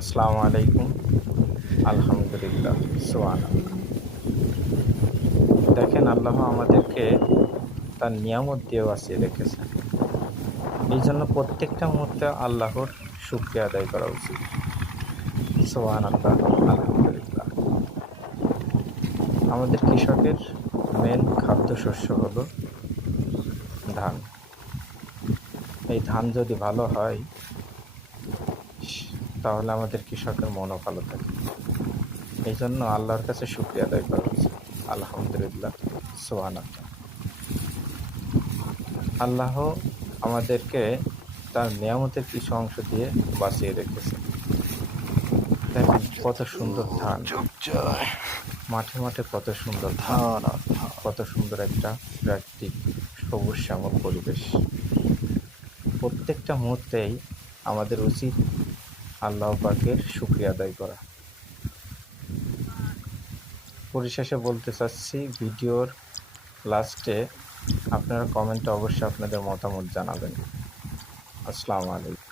আসসালামু আলাইকুম। আলহামদুলিল্লাহ, সুবহানাল্লাহ। দেখেন, আল্লাহ আমাদেরকে তার নিয়ামত দিয়ে বাঁচিয়ে রেখেছেন। এই জন্য প্রত্যেকটা মুহূর্তে আল্লাহর শুকরিয়া আদায় করা উচিত। সুবহানাল্লাহ, আলহামদুলিল্লাহ। আমাদের কৃষকের মেন খাদ্যশস্য হলো ধান। এই ধান যদি ভালো হয় তাহলে আমাদের কৃষকের মনও ভালো থাকে। এই জন্য আল্লাহর কাছে শুকরিয়া আদায় করা উচিত। আলহামদুলিল্লাহ, সুবহানাল্লাহ। আল্লাহ আমাদেরকে তার নিয়ামতের কিছু অংশ দিয়ে বাঁচিয়ে রেখেছে। দেখেন কত সুন্দর ধান, মাঠে মাঠে কত সুন্দর ধান, কত সুন্দর একটা প্রাকৃতিক সবুজ শ্যামল পরিবেশ। প্রত্যেকটা মুহূর্তেই আমাদের উচিত আল্লাহ পাকের শুকরিয়া আদায় করা। পরিশেষে বলতে চাচ্ছি, ভিডিওর লাস্টে আপনারা কমেন্টে অবশ্যই আপনাদের মতামত জানাবেন। আসসালামু আলাইকুম।